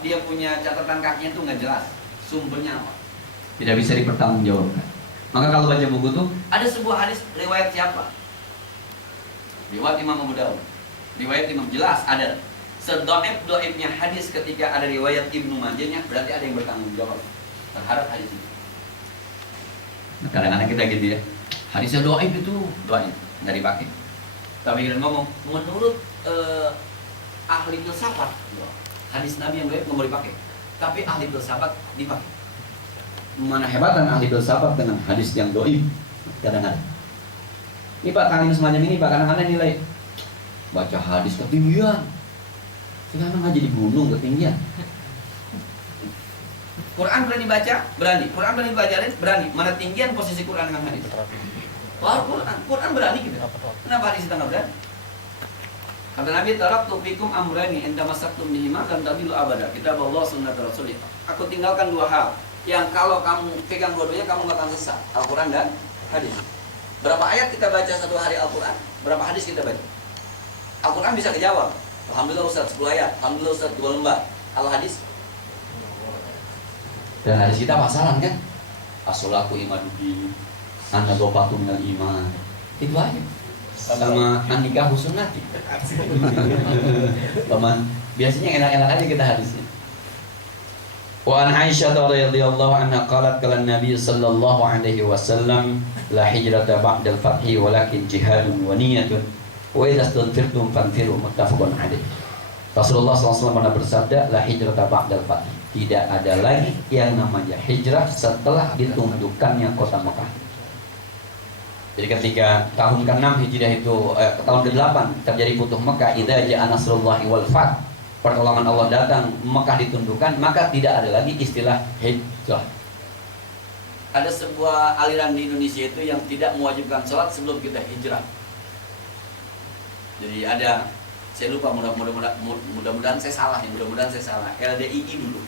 dia punya catatan kakinya tuh nggak jelas, sumbernya apa? Tidak bisa dipertanggungjawabkan. Maka kalau baca buku tuh Ada sebuah hadis riwayat siapa? Riwayat Imam Abu Dawud, riwayat Imam, jelas ada. Sedoib-doibnya hadis ketika ada riwayat Ibnu Majahnya, berarti ada yang bertanggung jawab terhadap hadis itu. nah, kadang-kadang kita gitu ya. Hadisnya doib itu doib, nggak dipakai. Tapi kita ngomong menurut ahli filsafat, hadis Nabi yang doib nggak mau dipakai. Tapi ahli filsafat dipakai. Mana hebatan ahli filsafat dengan hadis yang doib kadang-kadang. Ini Pak, kalian semacam ini Pak, kadang-kadang nilai baca hadis ketinggian. Sekarang aja di gunung ketinggian. Quran berani baca, berani. Quran berani baca, berani. Mana tinggian posisi Quran dengan hadis? Wah, Quran berani gitu. Kenapa hadis kita nggak berani? Kata Nabi, taraktu fikum amrani inda masaktum bihima kan tabilu abada. Kitab Allah sunnah Rasulih. Aku tinggalkan dua hal yang kalau kamu pegang dua-duanya kamu nggak akan sesat. Al-Quran dan hadis. Berapa ayat kita baca satu hari Al-Quran? Berapa hadis kita baca? Al-Quran bisa dijawab. Alhamdulillah Ustaz 10 ayat, Alhamdulillah Ustaz 2 lembar. Kalau hadis? Dan hadis kita pasaran kan? As-sholatu imaduddin, an-nadhafatu minal iman. Itu aja. Sama an-nikahu sunnati. Paman, biasanya enak-enak aja kita hadisnya. Wa an Aisyah radhiyallahu anha qalat qala Nabi sallallahu alaihi wasallam la hijrata ba'dal fathi walakin jihadun wa niyyatun wa idza stanfirtum fanfiru muttafaqun alaih. Rasulullah SAW pernah bersabda la hijrata ba'dal fathi. Tidak ada lagi yang namanya hijrah setelah ditundukkannya kota Mekah. Jadi ketika tahun ke-6 Hijriah itu tahun ke-8 terjadi Futuh Mekah, idza ja'a nasrullahi wal fath, pertolongan Allah datang, Mekah ditundukkan, maka tidak ada lagi istilah hijrah. Ada sebuah aliran di Indonesia itu yang tidak mewajibkan sholat sebelum kita hijrah. Jadi ada, saya lupa, mudah-mudahan saya salah nih, mudah-mudahan saya salah. LDII dulu.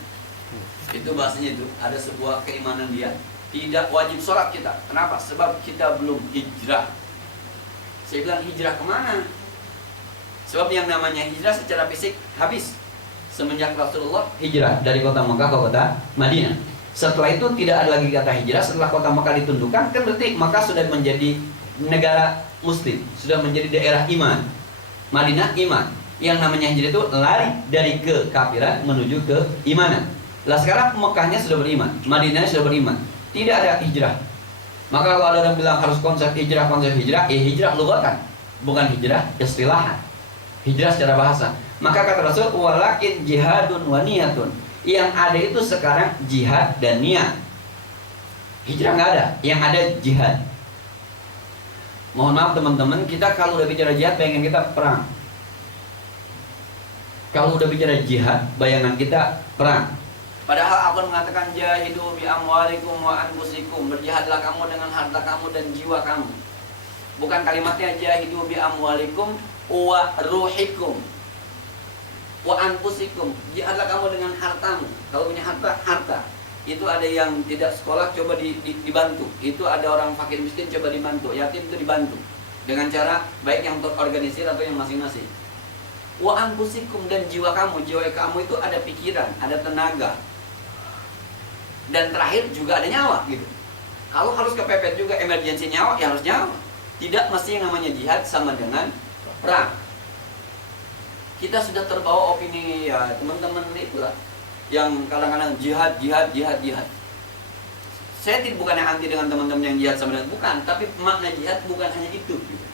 Itu bahasanya itu, ada sebuah keimanan dia. Tidak wajib sholat kita. Kenapa? Sebab kita belum hijrah. Saya bilang hijrah kemana? Sebab yang namanya hijrah secara fisik habis semenjak Rasulullah Hijrah dari kota Mekah ke kota Madinah. Setelah itu tidak ada lagi kata hijrah. Setelah kota Mekah ditundukkan, kan berarti Mekah sudah menjadi negara muslim, sudah menjadi daerah iman. Madinah iman. Yang namanya hijrah itu lari dari kekafiran menuju ke imanan. Lah sekarang Mekahnya sudah beriman, Madinahnya sudah beriman, tidak ada hijrah. Maka kalau ada orang bilang harus konsep hijrah, ya hijrah lugatan, bukan hijrah istilahan. Hijrah secara bahasa. Maka kata Rasul, walakin jihadun wa niyatun. Yang ada itu sekarang jihad dan niat. Hijrah nggak ada, yang ada jihad. Mohon maaf teman-teman, kita kalau udah bicara jihad, bayangan kita perang. Kalau udah bicara jihad, bayangan kita perang. Padahal Allah mengatakan jahidu bi amwalikum wa anfusikum, berjihadlah kamu dengan harta kamu dan jiwa kamu. Bukan kalimatnya jahidu bi amwalikum wa ruhikum wa anfusikum, jihadlah kamu dengan hartamu. Kalau punya harta. Itu ada yang tidak sekolah coba dibantu. Itu ada orang fakir miskin coba dibantu, yatim itu dibantu dengan cara baik yang terorganisir atau yang masing-masing. Wa anfusikum, dan jiwa kamu itu ada pikiran, ada tenaga. Dan terakhir juga ada nyawa gitu. Kalau harus kepepet juga emergensi nyawa, ya harus nyawa. Tidak mesti yang namanya jihad sama dengan perang. Kita sudah terbawa opini ya teman-teman itulah yang kadang-kadang jihad. Saya bukan yang anti dengan teman-teman yang jihad sama dengan, bukan, tapi makna jihad bukan hanya itu gitu.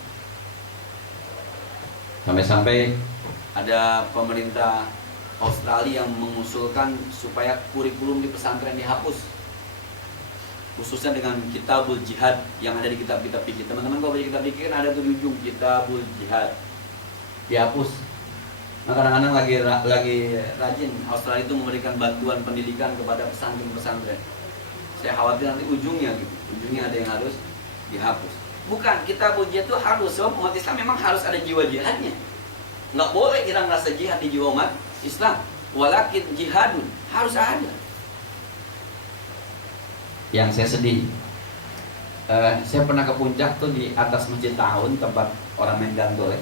Sampai-sampai ada pemerintah Australia yang mengusulkan supaya kurikulum di pesantren dihapus, khususnya dengan kitabul jihad yang ada di kitab-kitab fikih. Teman-teman kalau baca kitab fikih kan ada tuh di ujung kitabul jihad dihapus. Nah, kadang-kadang lagi rajin Australia itu memberikan bantuan pendidikan kepada pesantren-pesantren. Saya khawatir nanti ujungnya ada yang harus dihapus. Bukan, kitabul jihad itu harus, sebab umat Islam memang harus ada jiwa jihadnya. Nggak boleh hilang rasa jihad di jiwa umat Islam. Walakin jihadun, harus ada. yang saya sedih, saya pernah ke puncak tuh di atas Masjid Tahun, tempat orang main gandol ya.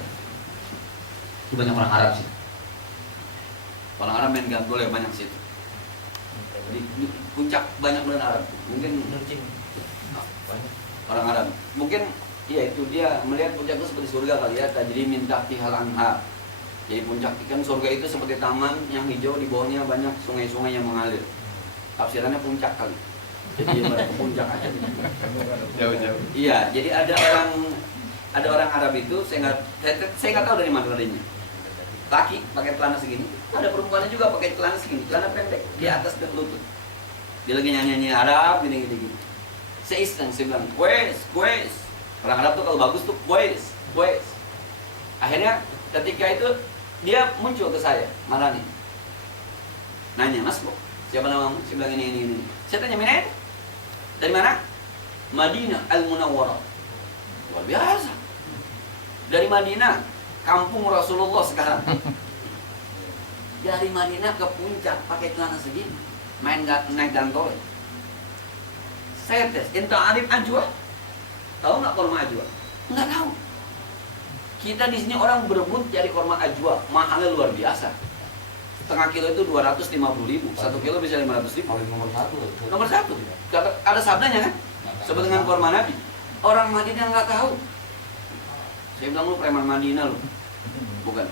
Itu banyak orang Arab sih. Orang Arab main gandol ya banyak situ. Di puncak banyak orang Arab. Mungkin orang Arab. Mungkin ya itu dia melihat puncak itu seperti surga kali ya. Tajri min tahtihal anhar. Jadi puncak kan surga itu seperti taman yang hijau, di bawahnya banyak sungai-sungai yang mengalir. Tafsirannya puncak kali. Jadi mereka puncak aja. Jauh-jauh. Iya, jadi ada orang Arab itu saya nggak tahu dari mana adanya. Laki pakai celana segini, ada perempuannya juga pakai celana segini, celana pendek di atas ke lutut. Dia lagi nyanyi Arab gini. Saya iseng, saya bilang, kues. Orang Arab tuh kalau bagus tuh kues. Akhirnya ketika itu dia muncul ke saya, marah nih. Nanya, Mas, siapa namamu? Saya bilang ini. Saya tanya, Minen? Dari mana? Madinah Al-Munawwarah. Luar biasa. Dari Madinah, kampung Rasulullah sekarang. Dari Madinah ke puncak pakai celana segini, naik gantole. Saya tes, enta arif ajwa? Tahu nggak korma ajwa? Nggak tahu. Kita di sini orang berebut cari korma ajwa, mahalnya luar biasa. Setengah kilo itu 250.000, 1 kilo bisa 500.000. Nomor satu. Ada sabdanya kan? Sebut dengan korma Nabi. Orang Madinah nggak tahu. Saya bilang, lu preman Madinah lu. Bukan.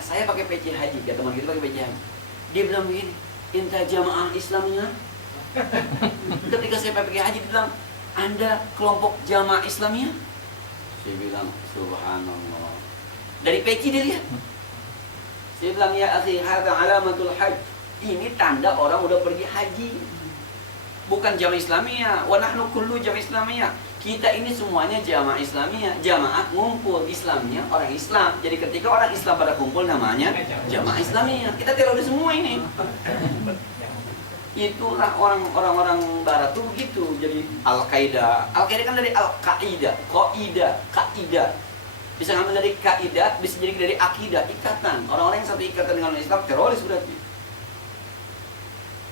Saya pakai peci haji, ya teman kita pakai peci haji. Dia bilang begini, inta jamaah Islamnya. Ketika saya pakai haji, dia bilang, Anda kelompok jamaah Islamnya? Saya bilang, subhanallah. Dari peci dia lihat. Saya bilang, ya akhi, hadha alamatul hajj. Ini tanda orang udah pergi haji. Bukan jamaah Islamiyah. Wa nahnu kullu jamaah Islamiyah. Kita ini semuanya jamaah Islamiyah. Jamaah ngumpul Islamnya orang Islam. Jadi ketika orang Islam pada kumpul namanya jamaah Islamiyah. Kita teroris semua ini. Itulah orang-orang barat tuh begitu. Jadi Al-Qaeda kan dari Al-Qaida, Qaida. Bisa ngambil dari kaidah, bisa jadi dari akidah, ikatan. Orang-orang yang satu ikatan dengan Islam teroris berarti.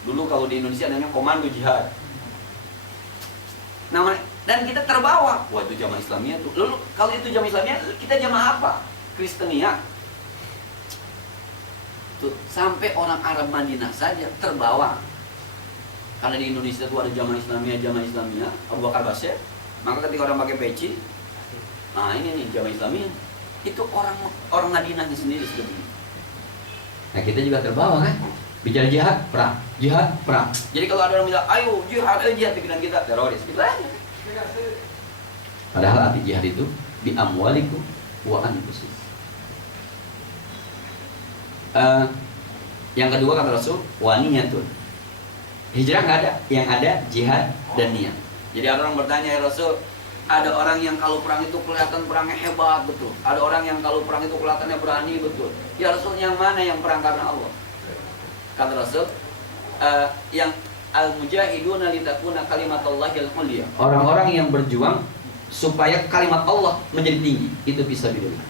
Dulu kalau di Indonesia namanya komando jihad. Namanya, dan kita terbawa. Wah, itu jamaah Islamiyah tuh. Lalu kalau itu jamaah Islamiyah, kita jamaah apa? Kristenia. Tuh, sampai orang Arab Madinah saja terbawa. Karena di Indonesia tuh ada jamaah Islamiyah, Abu Bakar Basir. Maka ketika orang pakai peci, nah ini nih jamaah Islamiyah. Itu orang Madinahnya sendiri sudah begini. Nah kita juga terbawa kan? Bicara jihad, perang. Jadi kalau ada orang bilang, ayo jihad, pikiran kita teroris. Itu aja. Padahal arti jihad itu bi amwalikum wa anfusikum. Yang kedua kata Rasul, waniyatun. Hijrah nggak ada, yang ada jihad dan niat. Jadi ada orang bertanya, ya Rasul, ada orang yang kalau perang itu kelihatan perangnya hebat, betul. Ada orang yang kalau perang itu kelihatannya berani, betul. Ya Rasul, yang mana yang perang karena Allah? Kata Rasul, yang al-mujahiduna litakuna kalimatullahil ulya. Orang-orang yang berjuang supaya kalimat Allah menjadi tinggi, itu fisabilillah.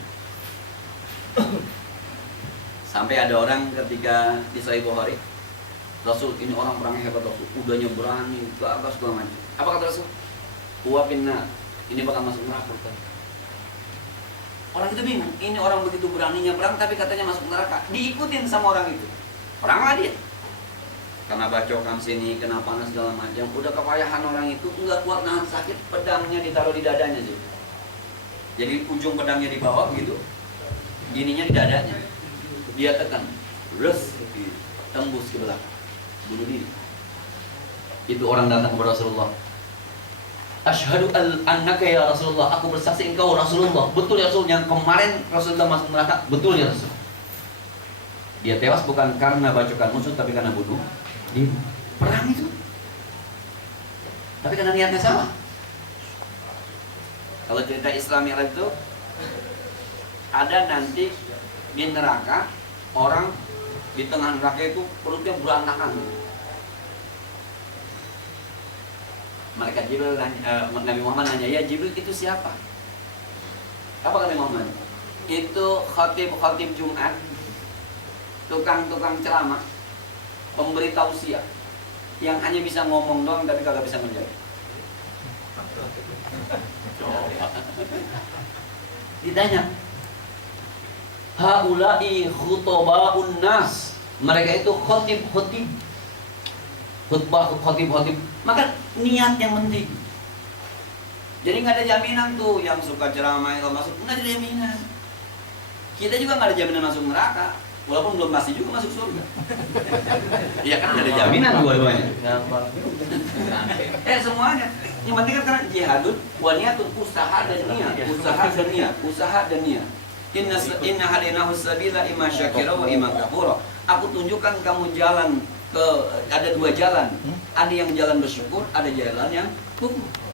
Sampai ada orang ketika di Sahih Bukhari, Rasul, ini orang perangnya hebat Rasul, udahnya berani, ke atas segala macam. Apa kata Rasul? Huwa finnar, ini bakal masuk neraka. Orang itu bingung, ini orang begitu beraninya perang tapi katanya masuk neraka. Diikutin sama orang itu. Peranglah dia. Karena bacokan sini, kena panas segala macam. Udah kepayahan orang itu, enggak kuat nahan sakit, pedangnya ditaruh di dadanya sih. Jadi ujung pedangnya di bawah begitu, gininya di dadanya. Dia tekan, tembus ke belakang, bunuh diri. Itu orang datang kepada Rasulullah. Asyhadu annaka ya Rasulullah, aku bersaksi engkau Rasulullah. Betul ya Rasul, yang kemarin Rasulullah masuk neraka, betul ya Rasul. Dia tewas bukan karena bacokan musuh, tapi karena bunuh diri. Perang itu. Tapi karena niatnya sama. Kalau cerita Islam yang itu, ada nanti di neraka orang di tengah neraka itu perutnya berantakan. Malaikat Jibril Nabi Muhammad nanya, ya Jibril itu siapa? Apa kata Muhammad? Itu khatib Jumat, tukang ceramah, pemberi tausiah, yang hanya bisa ngomong doang tapi kagak bisa ngerjain. Ditanya, Haula'i khutaba'un nas. Mereka itu khotib-khotib. Khutbah khotib-khotib. Maka niat yang penting. Jadi nggak ada jaminan tuh yang suka ceramah kalau masuk, nggak ada jaminan. Kita juga nggak ada jaminan masuk neraka, walaupun belum pasti juga masuk surga. Iya kan nggak ada jaminan dua-duanya. Semuanya. Yang penting kan karena jihadun, waniyatun, usaha dan niat, usaha dan niat, usaha dan niat. Inna hadainahu sabila imma syakira wa imma kafura. Aku tunjukkan kamu jalan ke, ada dua jalan. Ada yang jalan bersyukur, ada jalan yang kufur.